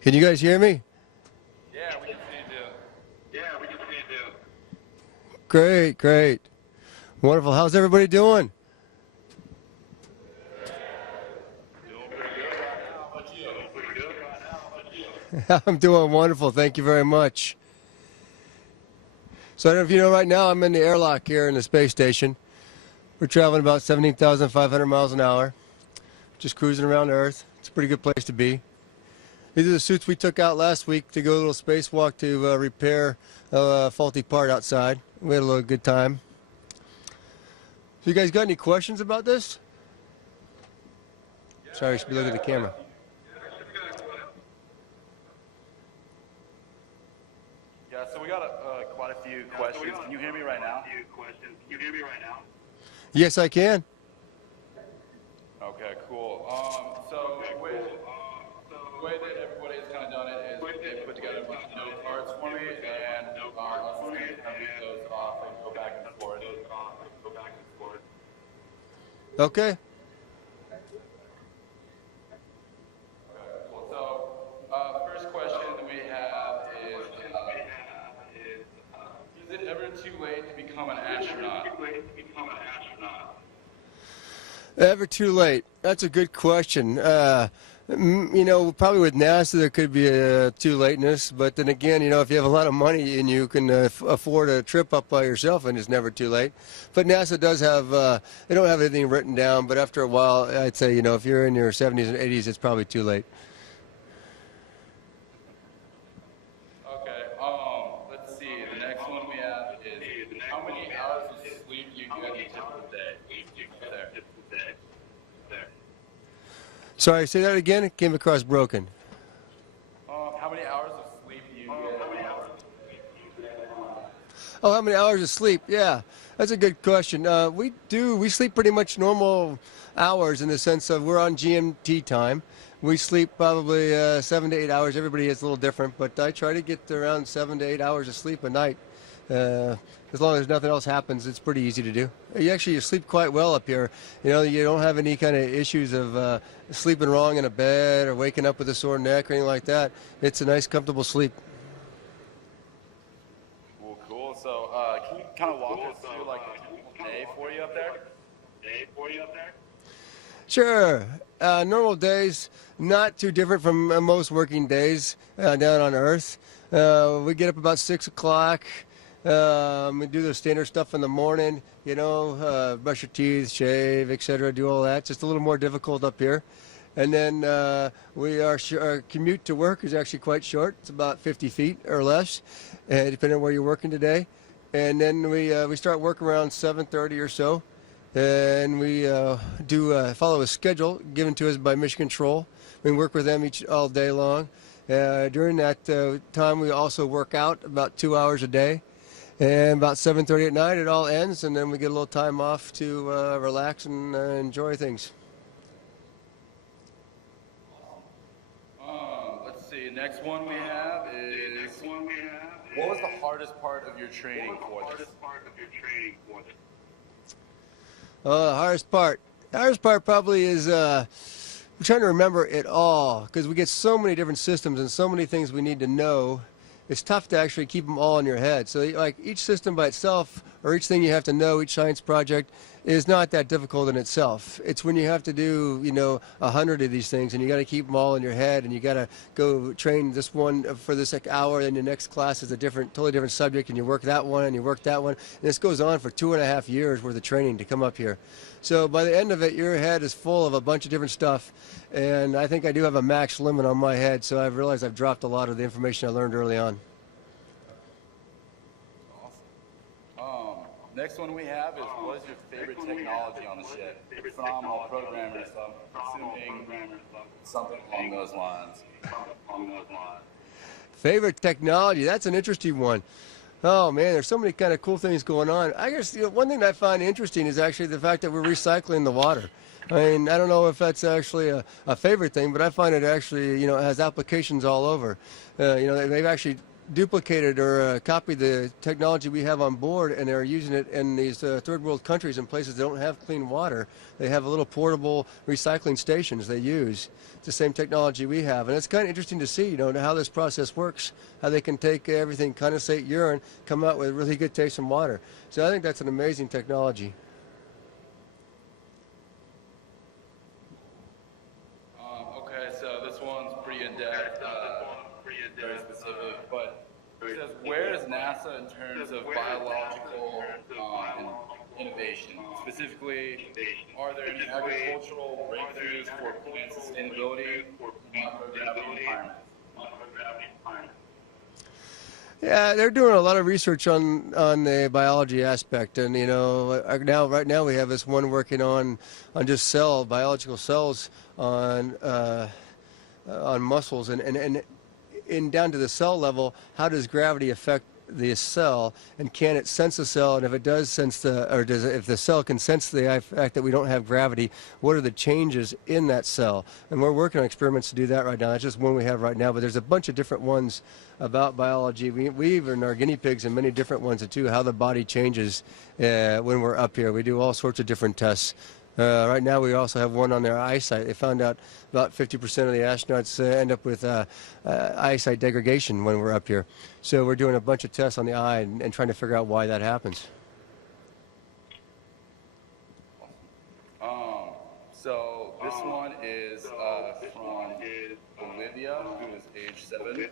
Can you guys hear me? Yeah, we can see you. Yeah, we can see you. Great, great. Wonderful. How's everybody doing? Doing pretty good right now. How about you? Doing pretty good right now. How about you? I'm doing wonderful. Thank you very much. So I don't know if you know, right now I'm in the airlock here in the space station. We're traveling about 17,500 miles an hour, just cruising around Earth. It's a pretty good place to be. These are the suits we took out last week to go a little spacewalk to repair a faulty part outside. We had a little good time. So you guys got any questions about this? Sorry, you should be looking at the camera. Yeah, so we got quite a few questions. Can you hear me right now? Yes, I can. Okay, cool. So the way that everybody has kind of done it is they put together a bunch of note cards for me, and I'll just read those off and go back and forth. Okay. Cool. So, first question that we have is it ever too late to become an astronaut? Ever too late? That's a good question. You know, probably with NASA there could be a too lateness, but then again, you know, if you have a lot of money and you can afford a trip up by yourself, and it's never too late. But NASA does have, they don't have anything written down, but after a while, I'd say, you know, if you're in your 70s and 80s, it's probably too late. Okay, let's see, the next one we have is how many hours of sleep do you get in a typical day? Sorry, say that again. It came across broken. How many hours of sleep do you get? Oh, how many hours of sleep? Yeah, that's a good question. We sleep pretty much normal hours in the sense of we're on GMT time. We sleep probably 7 to 8 hours. Everybody is a little different, but I try to get around 7 to 8 hours of sleep a night. As long as nothing else happens, it's pretty easy to do. You sleep quite well up here. You know, you don't have any kind of issues of sleeping wrong in a bed or waking up with a sore neck or anything like that. It's a nice, comfortable sleep. Cool. So, can you kind of walk us through like a typical day for you up there? Sure. Normal days, not too different from most working days down on Earth. We get up about 6 o'clock. We do the standard stuff in the morning, you know, brush your teeth, shave, etc., do all that. Just a little more difficult up here. And then our commute to work is actually quite short. It's about 50 feet or less, depending on where you're working today. And then we start work around 7:30 or so. And we follow a schedule given to us by Mission Control. We work with them all day long. During that time, we also work out about 2 hours a day. And about 7:30 at night, it all ends, and then we get a little time off to relax and enjoy things. Let's see. Next one we have is what was the hardest part of your training for this? The hardest part. The hardest part probably is we're trying to remember it all because we get so many different systems and so many things we need to know. It's tough to actually keep them all in your head. So like each system by itself or each thing you have to know, each science project is not that difficult in itself. It's when you have to do, you know, 100 of these things and you got to keep them all in your head and you got to go train this one for this hour and the next class is a totally different subject and you work that one and you work that one. And this goes on for 2.5 years worth of training to come up here. So by the end of it, your head is full of a bunch of different stuff. And I think I do have a max limit on my head, so I've realized I've dropped a lot of the information I learned early on. Awesome. Next one we have is what is your favorite technology on the ship? Phenomenal programmer, so I'm assuming something along those lines. Favorite technology? That's an interesting one. Oh man, there's so many kind of cool things going on. I guess one thing that I find interesting is actually the fact that we're recycling the water. I mean, I don't know if that's actually a favorite thing, but I find it actually, you know, has applications all over. You know, they've actually duplicated or copied the technology we have on board, and they're using it in these third world countries and places that don't have clean water. They have a little portable recycling stations they use. It's the same technology we have, and it's kind of interesting to see, how this process works, how they can take everything, condensate urine, come out with really good taste in water. So I think that's an amazing technology. Okay, so this one's pretty in-depth, very specific, but it says, where is NASA in terms of biological innovation? Specifically, are there any agricultural breakthroughs for plant sustainability and microgravity environments? Yeah, they're doing a lot of research on the biology aspect, and right now we have this one working on just biological cells on muscles, and down to the cell level, how does gravity affect the cell, and can it sense the cell, and if it does sense if the cell can sense the fact that we don't have gravity, what are the changes in that cell? And we're working on experiments to do that right now. That's just one we have right now, but there's a bunch of different ones about biology. We even are guinea pigs and many different ones too, how the body changes when we're up here. We do all sorts of different tests. Right now we also have one on their eyesight. They found out about 50% of the astronauts end up with eyesight degradation when we're up here. So we're doing a bunch of tests on the eye and trying to figure out why that happens. So this one is from Olivia, who is age 7.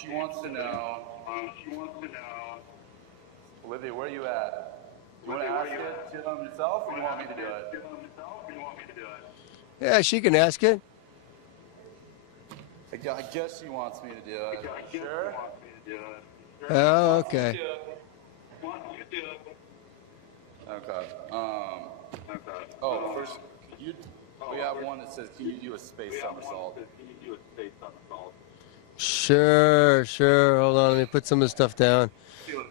She wants to know, Olivia, where are you at? You want to ask it to them yourself, or do you want me to do it? Yeah, she can ask it. I guess she wants me to do it. Sure? Oh, okay. Okay. Oh, first, we have one that says, can you do a space somersault? Sure. Hold on, let me put some of the stuff down.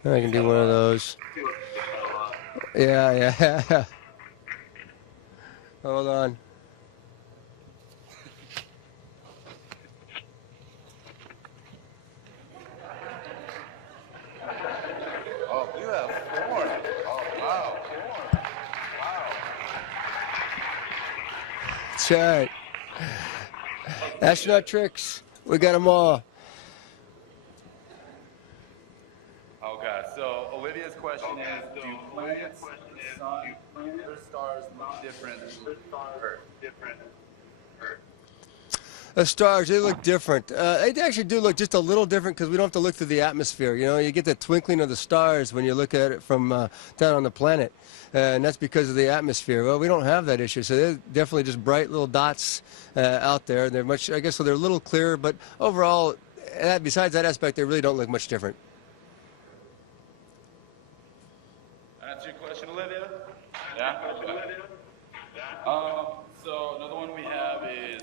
I can do one of those. Yeah. Hold on. Oh, you have corn. Oh, wow, corn. Wow. That's right. Astronaut tricks. We got them all. Okay, so Olivia's question is, do planets, the sun, or stars look different than Earth? The stars, they look different. They actually do look just a little different because we don't have to look through the atmosphere. You get the twinkling of the stars when you look at it from down on the planet, and that's because of the atmosphere. Well, we don't have that issue, so they're definitely just bright little dots out there. They're so they're a little clearer, but overall, besides that aspect, they really don't look much different. That's your question, Olivia? Yeah? Okay. So another one we have is,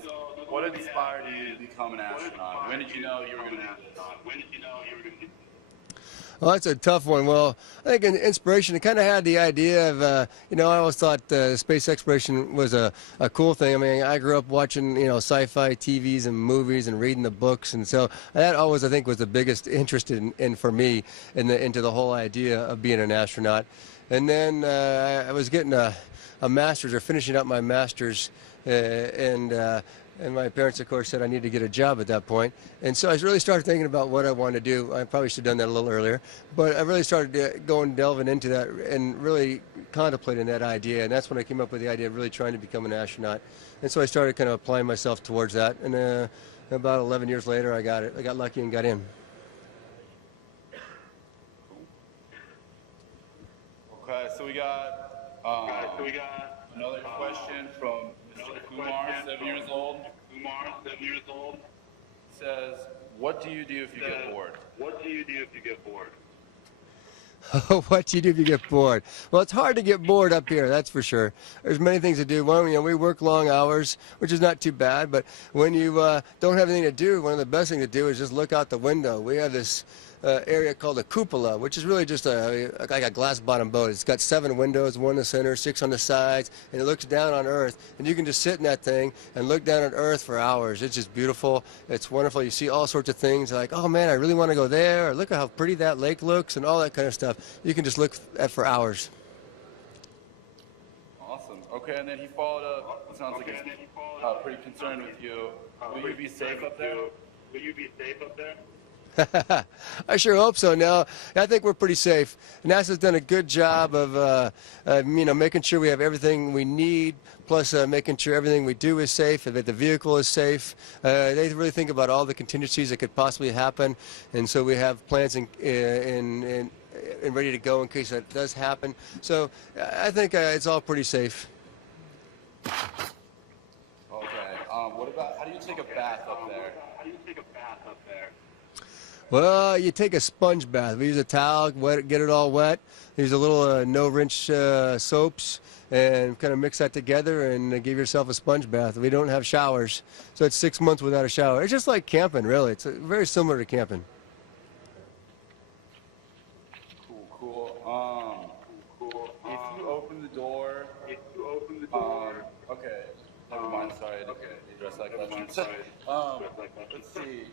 what inspired you to become an astronaut? When did you know you were going to do this? Well, that's a tough one. Well, I think in inspiration, I kind of had the idea of, I always thought space exploration was a cool thing. I mean, I grew up watching, sci-fi TVs and movies and reading the books. And so that always, I think, was the biggest interest in for me into the whole idea of being an astronaut. And then I was getting a master's, or finishing up my master's, and my parents, of course, said I needed to get a job at that point. And so I really started thinking about what I wanted to do. I probably should have done that a little earlier. But I really started delving into that and really contemplating that idea. And that's when I came up with the idea of really trying to become an astronaut. And so I started kind of applying myself towards that. And about 11 years later, I got it. I got lucky and got in. Okay, so we got another question from Mr. Kumar, 7 years old. Says, what do you do if you get bored? What do you do if you get bored? Well, it's hard to get bored up here, that's for sure. There's many things to do. One, we work long hours, which is not too bad, but when you don't have anything to do, one of the best things to do is just look out the window. We have this area called a cupola, which is really just like a glass bottom boat. It's got 7 windows, 1 in the center, 6 on the sides, and it looks down on Earth. And you can just sit in that thing and look down at Earth for hours. It's just beautiful. It's wonderful. You see all sorts of things like, oh man, I really want to go there, or look at how pretty that lake looks, and all that kind of stuff. You can just look at for hours. Awesome. Okay, and then he followed up. It sounds like he's pretty concerned with you. Will you be safe up there? Will you be safe up there? I sure hope so. Now, I think we're pretty safe. NASA's done a good job of, making sure we have everything we need, plus making sure everything we do is safe, and that the vehicle is safe. They really think about all the contingencies that could possibly happen, and so we have plans and ready to go in case that does happen. So I think it's all pretty safe. Okay. What about, how do you take a bath up there? Well, you take a sponge bath. We use a towel, get it all wet. Use a little no-rinse soaps and kind of mix that together and give yourself a sponge bath. We don't have showers, so it's 6 months without a shower. It's just like camping, really. It's very similar to camping. Cool. If you open the door, okay. Never mind, sorry, okay, address that question. Let's see.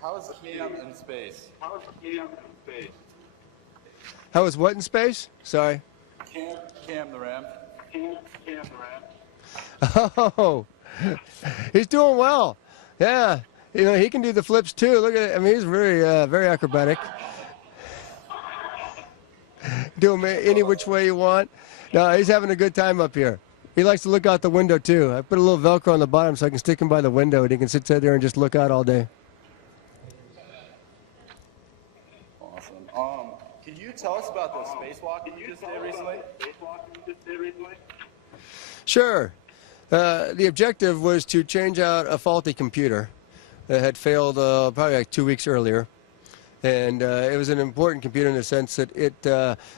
How is Cam in space? How is what in space? Sorry. Cam the Ram. Oh, he's doing well. Yeah, he can do the flips too. Look at it. I mean, he's very acrobatic. Do him any which way you want. No, he's having a good time up here. He likes to look out the window too. I put a little Velcro on the bottom so I can stick him by the window, and he can sit there and just look out all day. Awesome. Can you tell us about the spacewalk you just did recently? Sure. The objective was to change out a faulty computer that had failed probably like 2 weeks earlier. And it was an important computer in the sense that it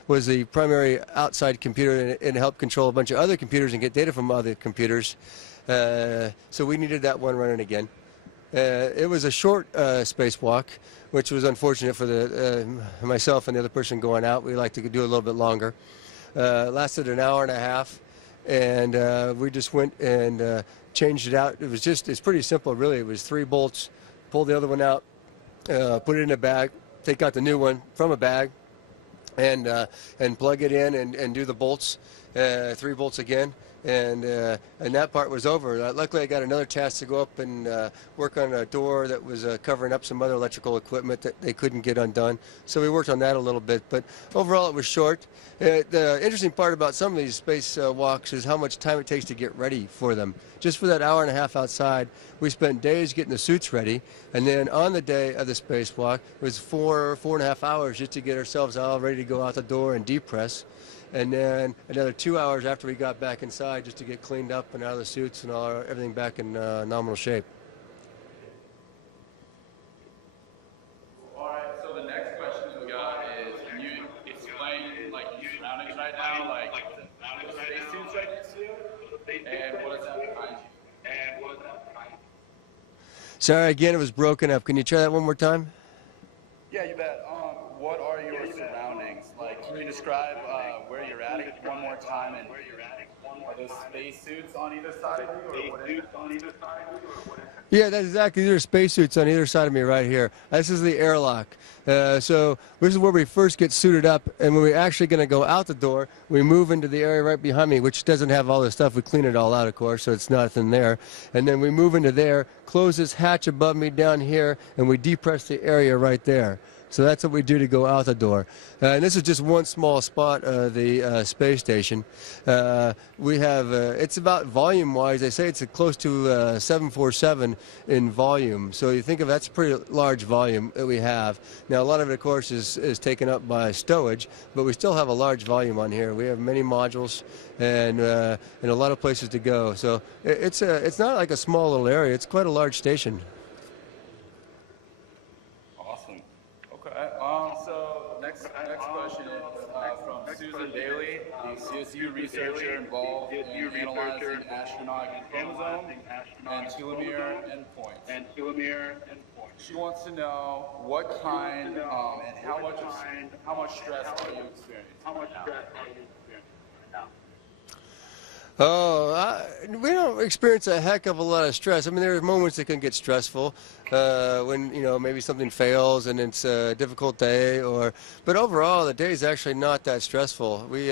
was the primary outside computer, and it helped control a bunch of other computers and get data from other computers. So we needed that one running again. It was a short spacewalk, which was unfortunate for myself and the other person going out. We like to do a little bit longer. Lasted an hour and a half, and we just went and changed it out. It's pretty simple, really. It was 3 bolts, pull the other one out, put it in a bag, take out the new one from a bag, and plug it in and do the bolts, 3 bolts again, and that part was over. Luckily, I got another task to go up and work on a door that was covering up some other electrical equipment that they couldn't get undone. So we worked on that a little bit, but overall it was short. The interesting part about some of these space walks is how much time it takes to get ready for them. Just for that hour and a half outside, we spent days getting the suits ready, and then on the day of the spacewalk, it was 4.5 hours just to get ourselves all ready to go out the door and depress, and then another 2 hours after we got back inside just to get cleaned up and out of the suits and everything back in nominal shape. All right, so the next question we got is, can you explain like your surroundings right now, like the spacesuits right next to you, and what is that behind you? Sorry, again, it was broken up. Can you try that one more time? Yeah, you bet. What are your surroundings? Like, can you describe where you're at one more time, and are those spacesuits on either side of you, or what is it? Yeah, that's exactly. These are spacesuits on either side of me right here. This is the airlock. So this is where we first get suited up, and when we're actually going to go out the door, we move into the area right behind me, which doesn't have all this stuff. We clean it all out, of course, so it's nothing there. And then we move into there, close this hatch above me down here, and we depress the area right there. So that's what we do to go out the door. And this is just one small spot of the space station. We have, it's about volume-wise, they say it's close to 747 in volume. So you think of that's a pretty large volume that we have. Now, a lot of it, of course, is taken up by stowage, but we still have a large volume on here. We have many modules and a lot of places to go. So it's not like a small little area. It's quite a large station. So next question is from Susan Daly, a CSU researcher involved in analyzing astronaut chromosomes and telomere endpoints. She wants to know what kind and how much stress are you experiencing now? Oh, we don't experience a heck of a lot of stress. I mean, there are moments that can get stressful when, you know, maybe something fails and it's a difficult day, but overall, the day is actually not that stressful. We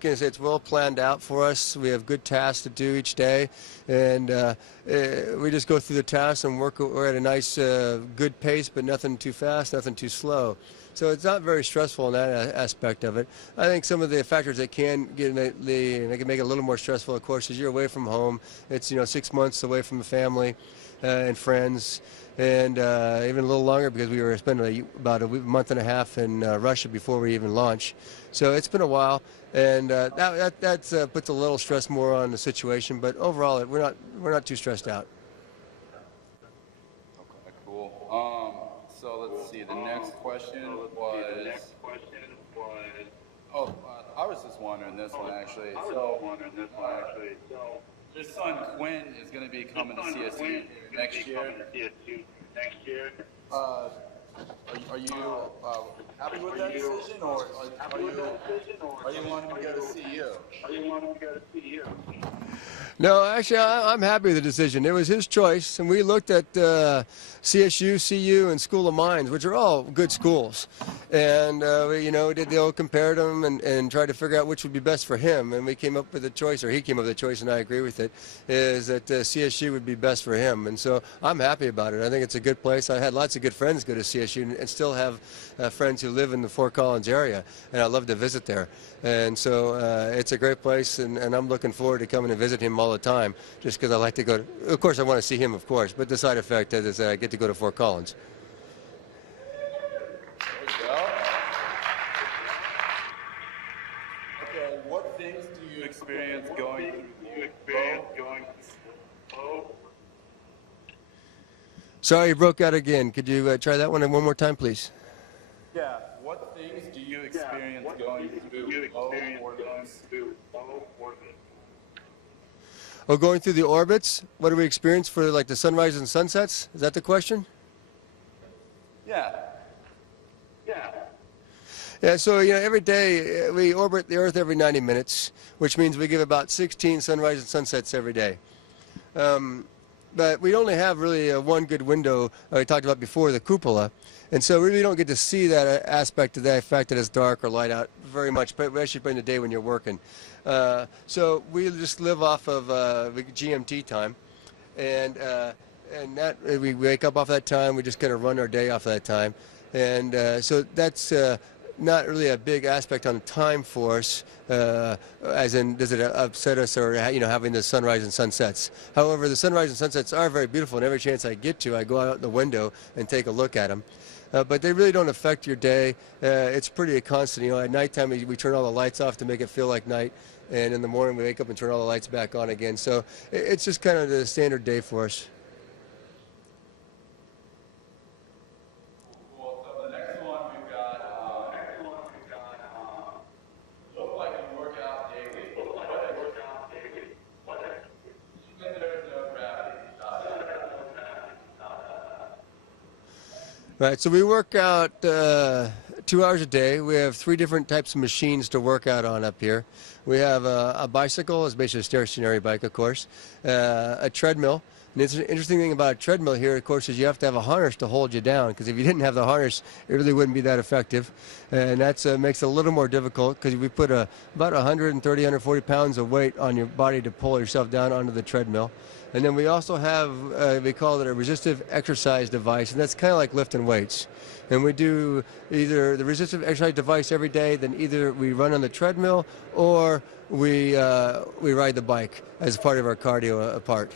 can say it's well planned out for us. We have good tasks to do each day, and we just go through the tasks and we're at a nice, good pace, but nothing too fast, nothing too slow. So it's not very stressful in that aspect of it. I think some of the factors that can get they can make it a little more stressful, of course, is you're away from home. It's, you know, 6 months away from the family and friends, and even a little longer because we were spending about a month and a half in Russia before we even launched. So it's been a while, and that puts a little stress more on the situation. But overall, we're not too stressed out. Okay, cool. So let's see. The next question was. Oh, I was just wondering this one actually. So, your son Quinn is going to be coming to CSU next year. Are you happy with that decision, or are you wanting to go to CU? No, actually, I'm happy with the decision. It was his choice, and we looked at CSU, CU, and School of Mines, which are all good schools. And we did the old compared them and tried to figure out which would be best for him. And we came up with a choice, or he came up with a choice, and I agree with it, is that CSU would be best for him. And so I'm happy about it. I think it's a good place. I had lots of good friends go to CSU and still have friends who live in the Fort Collins area, and I love to visit there. And so it's a great place, and I'm looking forward to coming and visit him all the time, just because I like to go. Of course, I want to see him, of course, but the side effect is I get to go to Fort Collins. There you go. Okay, what things do you experience going through? Sorry, you broke out again. Could you try that one more time, please? Yeah. What things do you experience going through low orbit? Oh, going through the orbits? What do we experience for like the sunrises and sunsets? Is that the question? Yeah. Yeah, so every day we orbit the Earth every 90 minutes, which means we give about 16 sunrises and sunsets every day. But we only have really one good window we talked about before, the cupola. And so we really don't get to see that aspect of the fact that it's dark or light out very much, but especially during the day when you're working. So we just live off of GMT time. And that we wake up off that time. We just kind of run our day off that time. And so that's not really a big aspect on time for us, as in does it upset us or having the sunrise and sunsets. However, the sunrise and sunsets are very beautiful, and every chance I get to, I go out the window and take a look at them. But they really don't affect your day. It's pretty constant. At nighttime we turn all the lights off to make it feel like night, and in the morning we wake up and turn all the lights back on again. So it's just kind of the standard day for us. Right, so we work out 2 hours a day. We have 3 different types of machines to work out on up here. We have a bicycle, it's basically a stationary bike, of course, a treadmill. And it's an interesting thing about a treadmill here, of course, is you have to have a harness to hold you down, because if you didn't have the harness, it really wouldn't be that effective. And that makes it a little more difficult, because we put about 130, 140 pounds of weight on your body to pull yourself down onto the treadmill. And then we also have, we call it a resistive exercise device, and that's kind of like lifting weights. And we do either the resistive exercise device every day, then either we run on the treadmill or we ride the bike as part of our cardio part.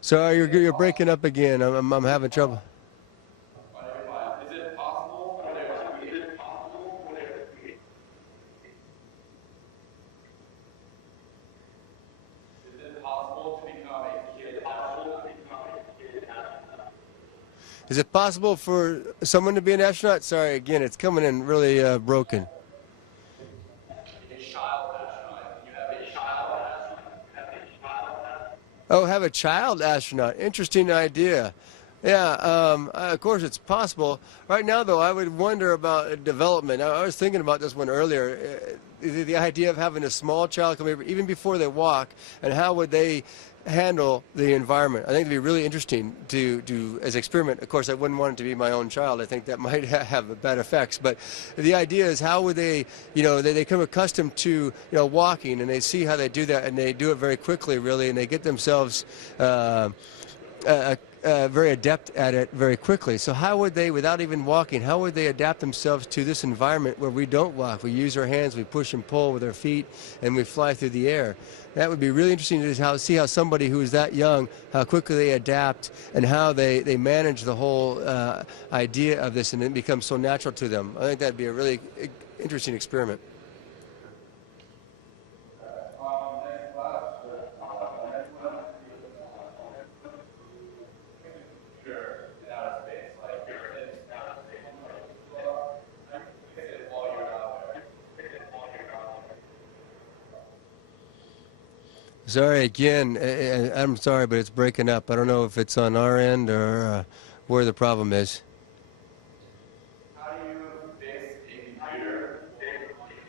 Sorry, you're breaking up again. I'm having trouble. Is it possible for there to be Is it possible for someone to be an astronaut? Sorry, again, it's coming in really broken. Oh, have a child astronaut. Interesting idea. Yeah, of course it's possible. Right now, though, I would wonder about development. I was thinking about this one earlier. The idea of having a small child come here, even before they walk, and how would they handle the environment? I think it'd be really interesting to do as an experiment. Of course, I wouldn't want it to be my own child. I think that might have bad effects. But the idea is, how would they, they become accustomed to, walking, and they see how they do that, and they do it very quickly, really, and they get themselves very adept at it very quickly. So how would they, without even walking, how would they adapt themselves to this environment where we don't walk? We use our hands, we push and pull with our feet, and we fly through the air. That would be really interesting to see how somebody who is that young, how quickly they adapt and how they manage the whole idea of this, and it becomes so natural to them. I think that'd be a really interesting experiment. Sorry again, I'm sorry, but it's breaking up. I don't know if it's on our end or where the problem is. How do you fix a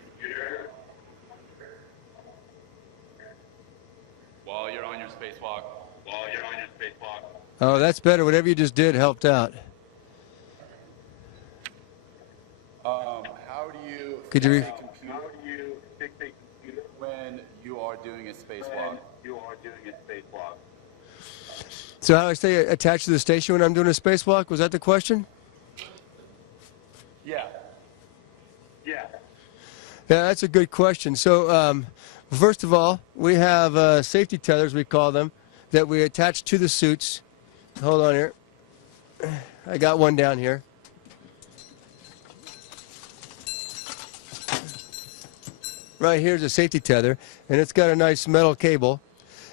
computer while you're on your spacewalk? Oh, that's better. Whatever you just did helped out. How do you Could you fix a computer when you are doing a spacewalk? So how do I stay attached to the station when I'm doing a spacewalk? Was that the question? Yeah. Yeah, that's a good question. So first of all, we have safety tethers, we call them, that we attach to the suits. Hold on here. I got one down here. Right here's a safety tether, and it's got a nice metal cable,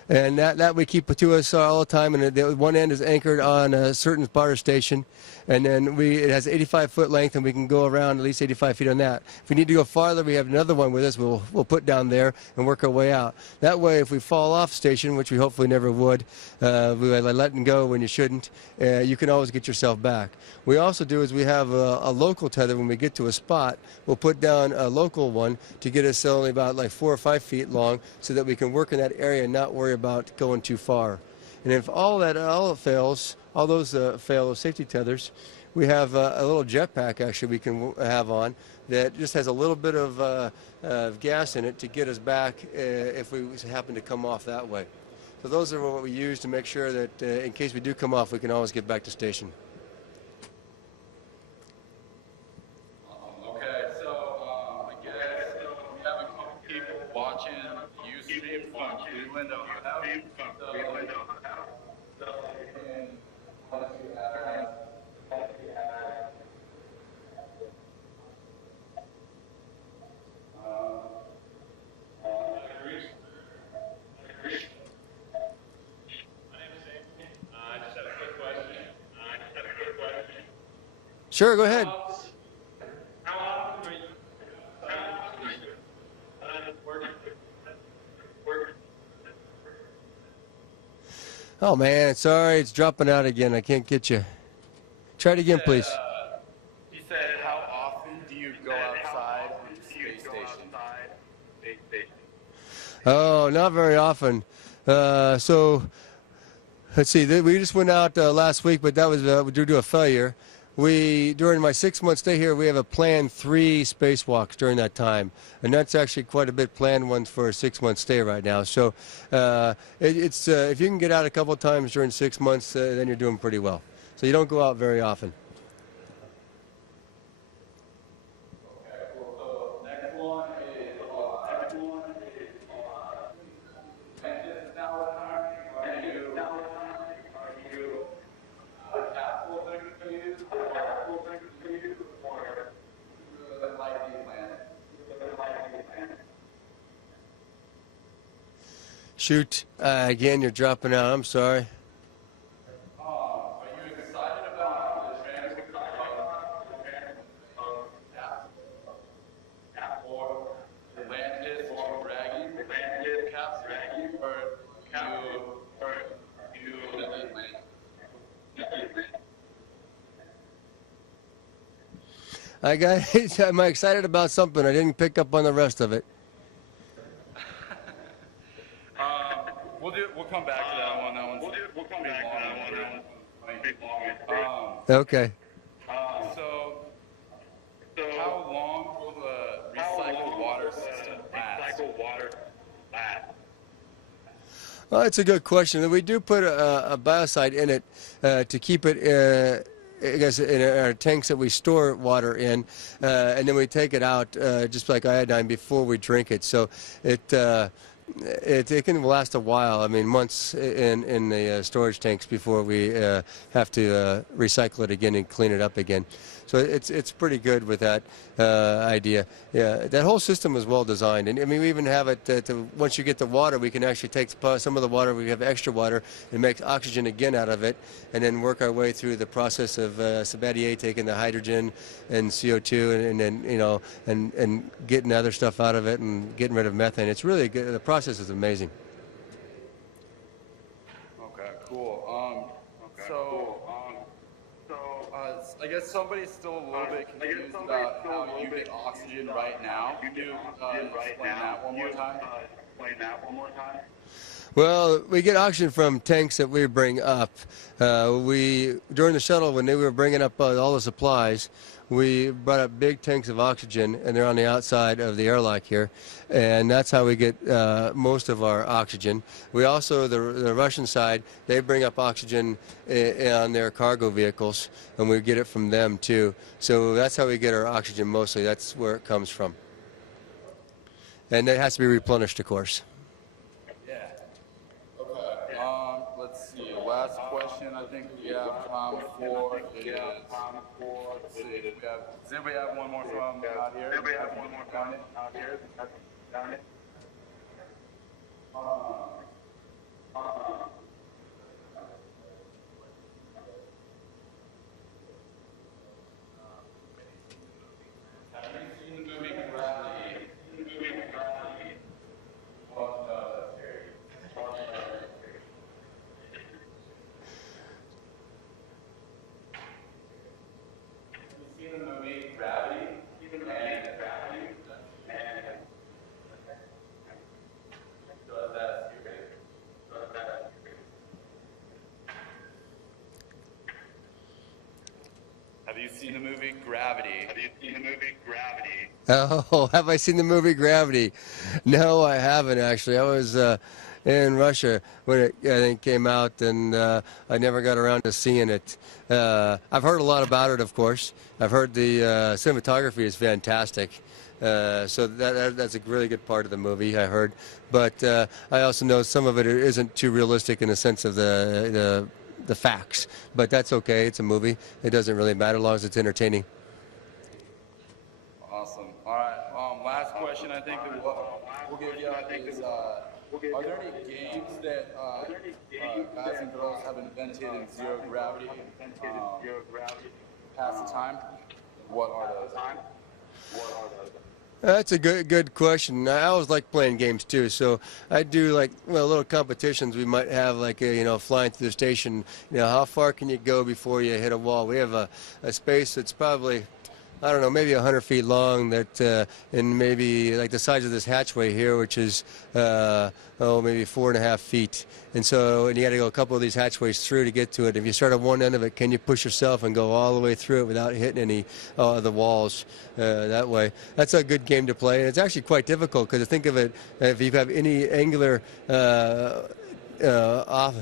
and that we keep to us all the time, and the one end is anchored on a certain power station, and then it has 85-foot length, and we can go around at least 85 feet on that. If we need to go farther, we have another one with us we'll put down there and work our way out. That way, if we fall off station, which we hopefully never would, we letting go when you shouldn't, you can always get yourself back. We also do is we have a local tether. When we get to a spot, we'll put down a local one to get us only about like 4 or 5 feet long, so that we can work in that area and not worry about going too far. And if all fails, all those fail, those safety tethers, we have a little jetpack actually we can have on that just has a little bit of gas in it to get us back if we happen to come off that way. So those are what we use to make sure that in case we do come off, we can always get back to station. Okay, so I guess we have a couple people watching you stream from Cleveland, Ohio. Sure, go ahead. Oh man, sorry, it's dropping out again. I can't get you. Try it again, please. He said, how often do you go outside on the space station? Oh, not very often. So, let's see. We just went out last week, but that was due to a failure. During my 6-month stay here, we have a planned 3 spacewalks during that time, and that's actually quite a bit planned ones for a 6-month stay right now. So, if you can get out a couple times during 6 months, then you're doing pretty well. So you don't go out very often. Shoot, again, you're dropping out. I'm sorry. Are you excited about I got. I'm excited about something. I didn't pick up on the rest of it. We'll come back to that one. That one's we'll come back to that one. Okay. So how long will the recycled water system last? Well, that's a good question. We do put a biocide in it to keep it, I guess, in our tanks that we store water in, and then we take it out just like iodine before we drink it. So it can last a while. I mean, months in the storage tanks before we have to recycle it again and clean it up again. So it's pretty good with that idea. Yeah, that whole system is well designed, and I mean we even have it. Once you get the water, we can actually take some of the water. We have extra water and make oxygen again out of it, and then work our way through the process of Sabatier taking the hydrogen and CO2, and then and getting other stuff out of it and getting rid of methane. It's really good. The process is amazing. Okay, cool. I guess somebody's still a little bit confused about how you get oxygen right now. Can you explain that one more time? Well, we get oxygen from tanks that we bring up. During the shuttle, when they were bringing up all the supplies, we brought up big tanks of oxygen, and they're on the outside of the airlock here, and that's how we get most of our oxygen. We also, the Russian side, they bring up oxygen on their cargo vehicles, and we get it from them too. So that's how we get our oxygen mostly. That's where it comes from. And it has to be replenished, of course. Yeah. Okay. Let's see. Last question I think we have time for is, let's see, does anybody have one more from out here? Anybody have one more from out here? Down it? Have you seen the movie Gravity? Have you seen the movie Gravity? Oh, have I seen the movie Gravity? No, I haven't actually. I was in Russia when it, I think, came out, and I never got around to seeing it. I've heard a lot about it, of course. I've heard the cinematography is fantastic. So that's a really good part of the movie, I heard. But I also know some of it isn't too realistic in the sense of the facts. But that's okay. It's a movie. It doesn't really matter as long as it's entertaining. Awesome. All right. Last question I think that we'll give you is, are there any games that guys and girls have invented in zero gravity pass the time? What are those? That's a good question. I always like playing games too, so I do like little competitions. We might have like flying through the station. How far can you go before you hit a wall? We have a space that's probably, I don't know, maybe 100 feet long, that and maybe like the size of this hatchway here, which is maybe 4.5 feet. And you got to go a couple of these hatchways through to get to it. If you start at one end of it, can you push yourself and go all the way through it without hitting any of the walls that way? That's a good game to play, and it's actually quite difficult because think of it, if you have any angular off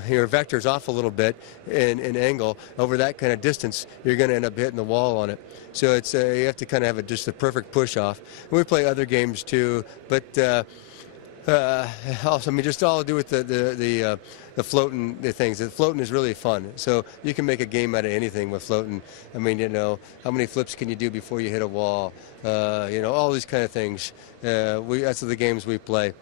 your vectors off a little bit in angle over that kind of distance, you're going to end up hitting the wall on it. So it's you have to kind of have just a perfect push off. And we play other games too, but also, I mean, just all to do with the floating things. The floating is really fun. So you can make a game out of anything with floating. I mean, how many flips can you do before you hit a wall? All these kind of things. That's the games we play.